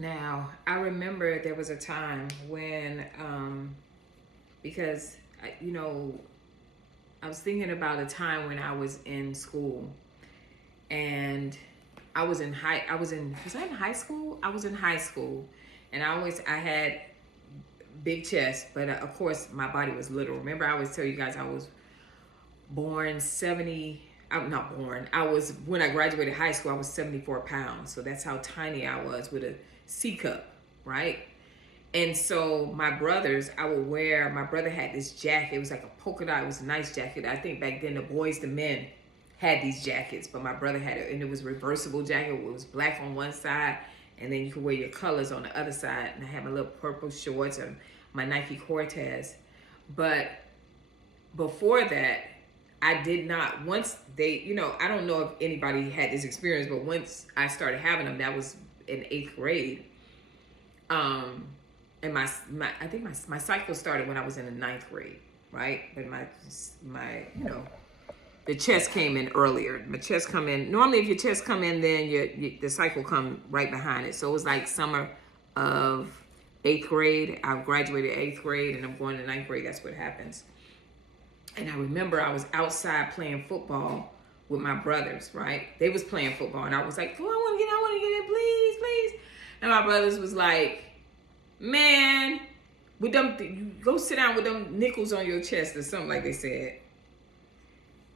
Now, I remember there was a time when, because, I was thinking about a time when I was in school and was I in high school? I was in high school and I had big chest, but of course my body was little. Remember, I always tell you guys I was born 70, I'm not born. When I graduated high school, I was 74 pounds. So that's how tiny I was with a C cup, right? And so my brother had this jacket. It was like a polka dot. It was a nice jacket. I think back then the men had these jackets, but my brother had it, and it was a reversible jacket. It was black on one side, and then you could wear your colors on the other side. And I had my little purple shorts and my Nike Cortez. But before that, I did not, once I don't know if anybody had this experience, but once I started having them, that was in 8th grade. And I think my cycle started when I was in the 9th grade, right? But my the chest came in earlier. My chest come in. Normally, if your chest come in, then the cycle come right behind it. So it was like summer of 8th grade. I graduated 8th grade, and I'm going to 9th grade. That's what happens. And I remember I was outside playing football with my brothers, right? They was playing football, and I was like, "Oh, I want to get in, please, please." And my brothers was like, "Man, with them, you go sit down with them nickels on your chest," or something like they said.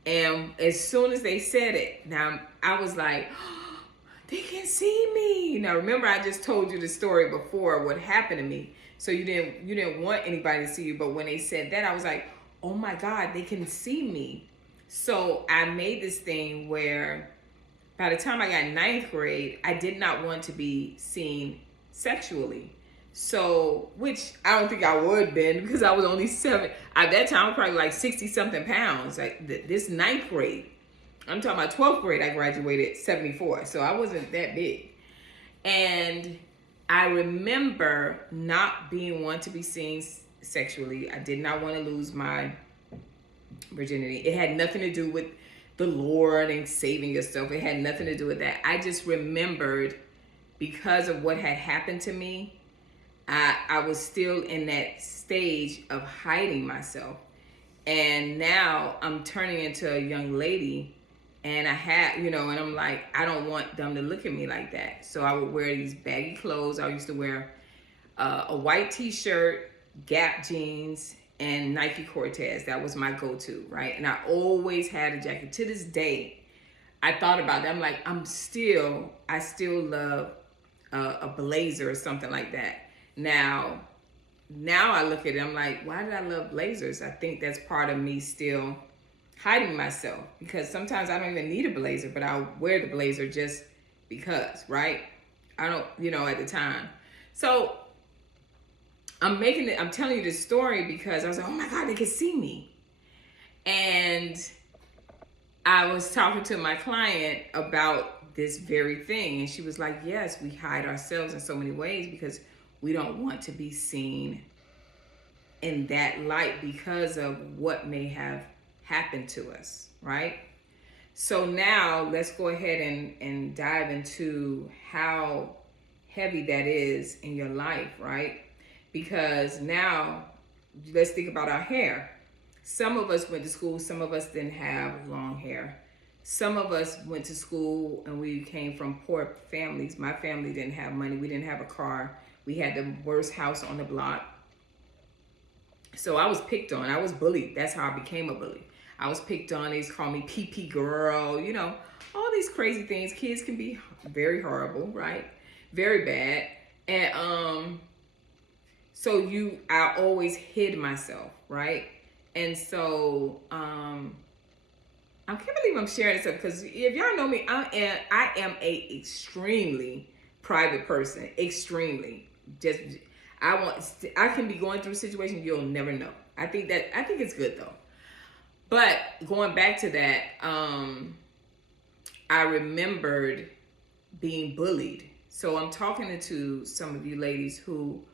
And as soon as they said it, now I was like, oh, they can see me. Now remember, I just told you the story before what happened to me. So you didn't want anybody to see you, but when they said that, I was like, oh my God, they can see me. So I made this thing where by the time I got 9th grade, I did not want to be seen sexually. So, which I don't think I would have been because I was only 7. At that time, I was probably like 60 something pounds. Like this 9th grade. I'm talking about 12th grade, I graduated 74. So I wasn't that big. And I remember not being one to be seen sexually. I did not want to lose my virginity. It had nothing to do with the Lord and saving yourself. It had nothing to do with that. I just remembered because of what had happened to me, I was still in that stage of hiding myself. And now I'm turning into a young lady, and and I'm like, I don't want them to look at me like that. So I would wear these baggy clothes. I used to wear a white t-shirt, Gap jeans, and Nike Cortez. That was my go-to, right? And I always had a jacket. To this day, I thought about that. I'm like, I still love a blazer or something like that. Now I look at it, I'm like, why did I love blazers? I think that's part of me still hiding myself, because sometimes I don't even need a blazer, but I'll wear the blazer just because, right? I don't, at the time. So I'm telling you this story because I was like, oh my God, they can see me. And I was talking to my client about this very thing, and she was like, yes, we hide ourselves in so many ways because we don't want to be seen in that light because of what may have happened to us, right? So now let's go ahead and dive into how heavy that is in your life, right? Because now let's think about our hair. Some of us went to school, some of us didn't have long hair. Some of us went to school and we came from poor families. My family didn't have money. We didn't have a car. We had the worst house on the block. So I was picked on. I was bullied. That's how I became a bully. I was picked on. They called me pee girl, all these crazy things. Kids can be very horrible, right? Very bad. And I always hid myself, right? And so I can't believe I'm sharing this up, because if y'all know me, I am a extremely private person. Extremely. I can be going through situations you'll never know. I think it's good though. But going back to that, I remembered being bullied. So I'm talking to some of you ladies who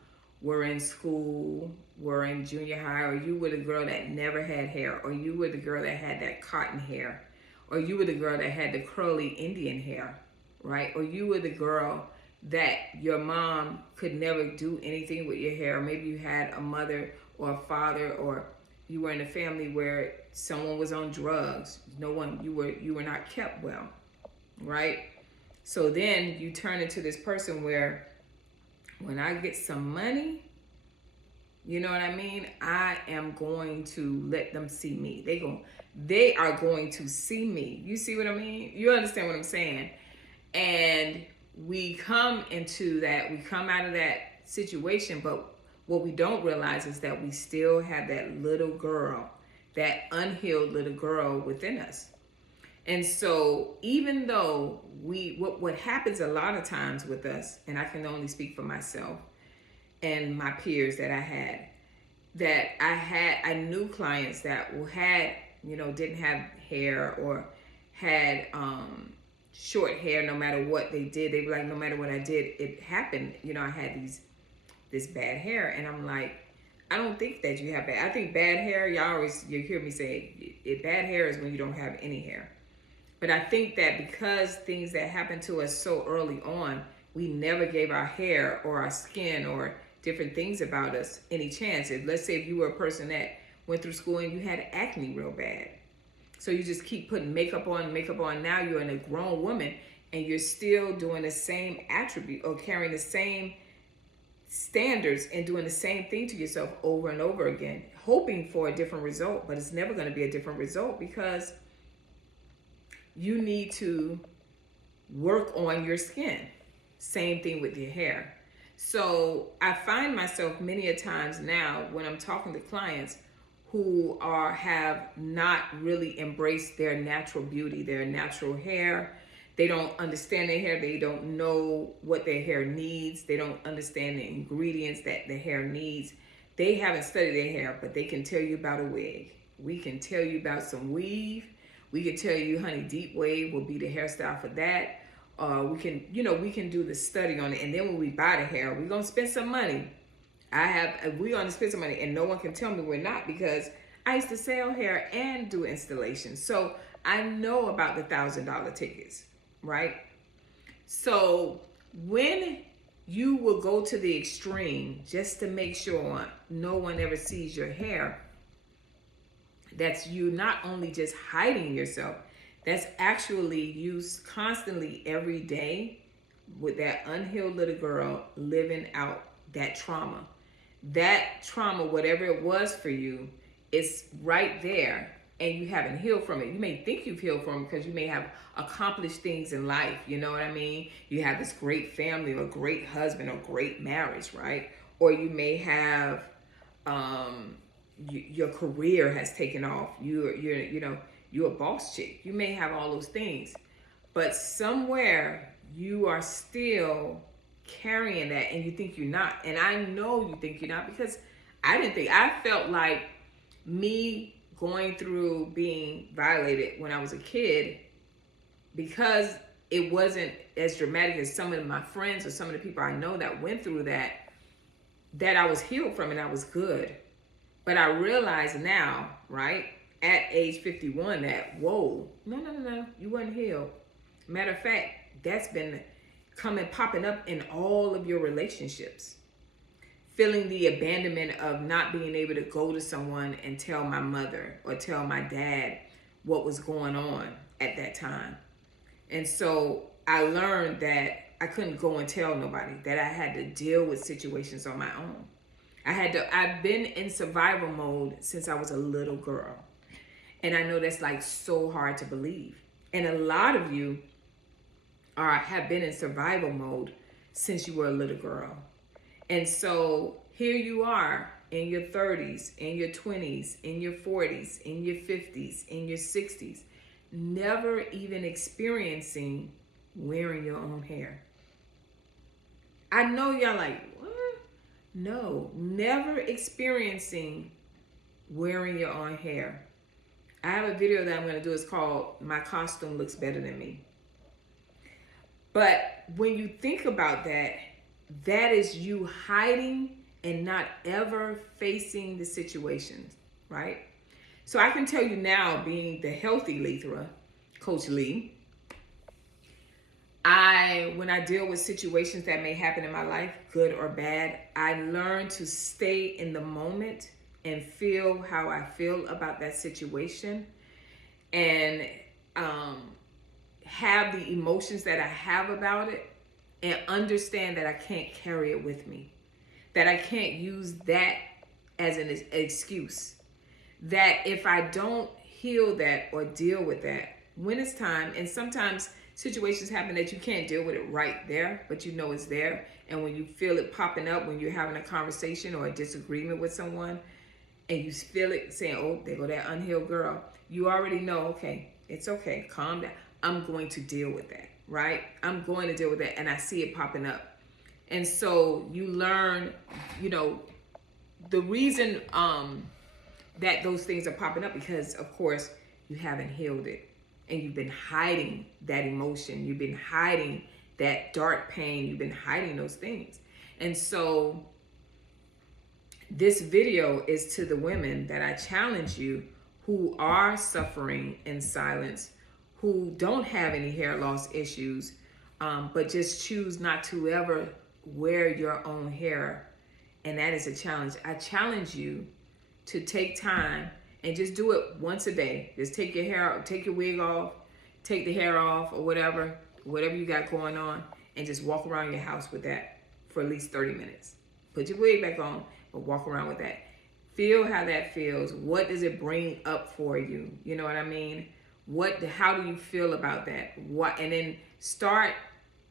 were in school, were in junior high, or you were the girl that never had hair, or you were the girl that had that cotton hair, or you were the girl that had the curly Indian hair, right? Or you were the girl that your mom could never do anything with your hair, or maybe you had a mother or a father, or you were in a family where someone was on drugs. You were not kept well, right? So then you turn into this person where, when I get some money, you know what I mean, I am going to let them see me. They are going to see me. You see what I mean? You understand what I'm saying? And we come out of that situation, but what we don't realize is that we still have that little girl, that unhealed little girl within us. And so even though what happens a lot of times with us, and I can only speak for myself and my peers that I knew clients that had, didn't have hair, or had short hair. No matter what they did, they were like, no matter what I did, it happened. I had this bad hair, and I'm like, I don't think that you have bad. I think bad hair, you hear me say bad hair is when you don't have any hair. But I think that because things that happened to us so early on, we never gave our hair or our skin or different things about us any chance. Let's say if you were a person that went through school and you had acne real bad, so you just keep putting makeup on. Now you're a grown woman and you're still doing the same attribute, or carrying the same standards and doing the same thing to yourself over and over again, hoping for a different result. But it's never going to be a different result, because you need to work on your skin. Same thing with your hair. So I find myself many a times now when I'm talking to clients who have not really embraced their natural beauty, their natural hair. They don't understand their hair. They don't know what their hair needs. They don't understand the ingredients that the hair needs. They haven't studied their hair, but they can tell you about a wig. We can tell you about some weave. We can tell you, honey, deep wave will be the hairstyle for that. We can do the study on it. And then when we buy the hair, we're going to spend some money. We're going to spend some money, and no one can tell me we're not, because I used to sell hair and do installations. So I know about the $1,000 tickets, right? So when you will go to the extreme just to make sure no one ever sees your hair, that's you not only just hiding yourself, that's actually you constantly every day with that unhealed little girl living out that trauma. That trauma, whatever it was for you, is right there, and you haven't healed from it. You may think you've healed from it because you may have accomplished things in life. You know what I mean? You have this great family, or great husband, or great marriage, right? Or you may have your career has taken off. You're a boss chick. You may have all those things, but somewhere you are still carrying that, and you think you're not. And I know you think you're not, because I felt like me going through being violated when I was a kid, because it wasn't as dramatic as some of my friends or some of the people I know that went through that I was healed from, and I was good. But I realize now, right, at age 51, that, whoa, no, you weren't healed. Matter of fact, that's been popping up in all of your relationships. Feeling the abandonment of not being able to go to someone and tell my mother or tell my dad what was going on at that time. And so I learned that I couldn't go and tell nobody, that I had to deal with situations on my own. I've been in survival mode since I was a little girl. And I know that's like so hard to believe. And a lot of you have been in survival mode since you were a little girl. And so here you are in your 30s, in your 20s, in your 40s, in your 50s, in your 60s, never even experiencing wearing your own hair. I know y'all like, what? No, never experiencing wearing your own hair. I have a video that I'm going to do. It's called My Costume Looks Better Than Me. But when you think about that, that is you hiding and not ever facing the situations, right? So I can tell you now, being the healthy Lethra, Coach Lee, When I deal with situations that may happen in my life, good or bad, I learn to stay in the moment and feel how I feel about that situation, and have the emotions that I have about it, and understand that I can't carry it with me, that I can't use that as an excuse, that if I don't heal that or deal with that when it's time, and sometimes situations happen that you can't deal with it right there, but you know it's there. And when you feel it popping up, when you're having a conversation or a disagreement with someone, and you feel it saying, oh, there go that unhealed girl, you already know, okay, it's okay, calm down. I'm going to deal with that, right? I'm going to deal with that, and I see it popping up. And so you learn, the reason that those things are popping up, because of course you haven't healed it, and you've been hiding that emotion, you've been hiding that dark pain, you've been hiding those things. And so this video is to the women that I challenge you who are suffering in silence, who don't have any hair loss issues, but just choose not to ever wear your own hair. And that is a challenge. I challenge you to take time and just do it once a day. Just take your hair out, take your wig off, take the hair off, or whatever you got going on, and just walk around your house with that for at least 30 minutes. Put your wig back on, but walk around with that. Feel how that feels. What does it bring up for you? You know what I mean? How do you feel about that? And then start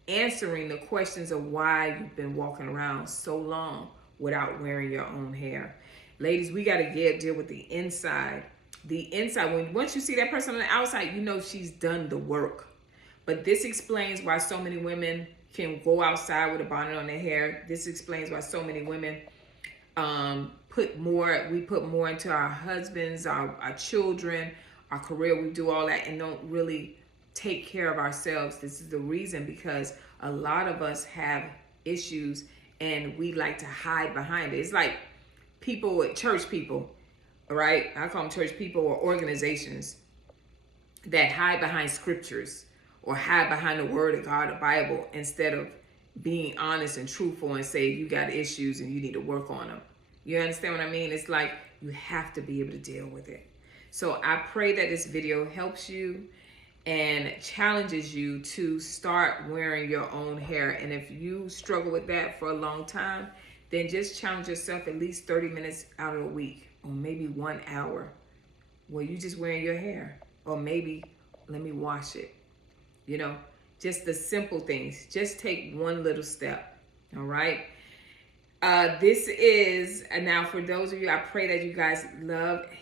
answering the questions of why you've been walking around so long without wearing your own hair. Ladies, we got to deal with the inside. The inside, once you see that person on the outside, you know she's done the work. But this explains why so many women can go outside with a bonnet on their hair. This explains why so many women put more into our husbands, our children, our career. We do all that and don't really take care of ourselves. This is the reason, because a lot of us have issues and we like to hide behind it. It's like church people, right? I call them church people, or organizations that hide behind scriptures or hide behind the word of God, the Bible, instead of being honest and truthful and say you got issues and you need to work on them. You understand what I mean? It's like you have to be able to deal with it. So I pray that this video helps you and challenges you to start wearing your own hair. And if you struggle with that for a long time, then just challenge yourself at least 30 minutes out of a week, or maybe 1 hour where you just wearing your hair, or maybe let me wash it. Just the simple things. Just take one little step. All right. This is, now for those of you, I pray that you guys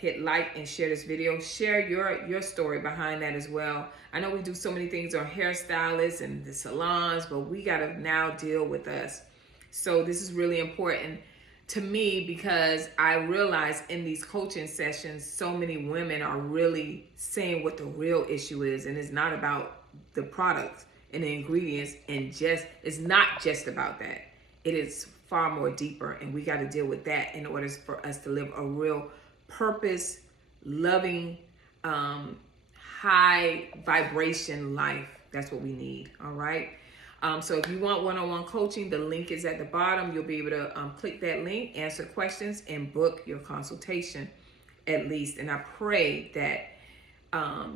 hit like and share this video. Share your story behind that as well. I know we do so many things on hairstylists and the salons, but we got to now deal with us. So this is really important to me, because I realize in these coaching sessions, so many women are really saying what the real issue is. And it's not about the products and the ingredients, and it's not just about that. It is far more deeper, and we got to deal with that in order for us to live a real purpose, loving, high vibration life. That's what we need. All right. So if you want one-on-one coaching, the link is at the bottom. You'll be able to click that link, answer questions, and book your consultation at least. And I pray that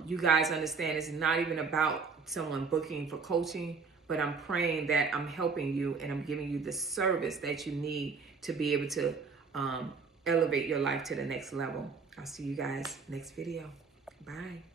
you guys understand it's not even about someone booking for coaching, but I'm praying that I'm helping you and I'm giving you the service that you need to be able to elevate your life to the next level. I'll see you guys next video. Bye.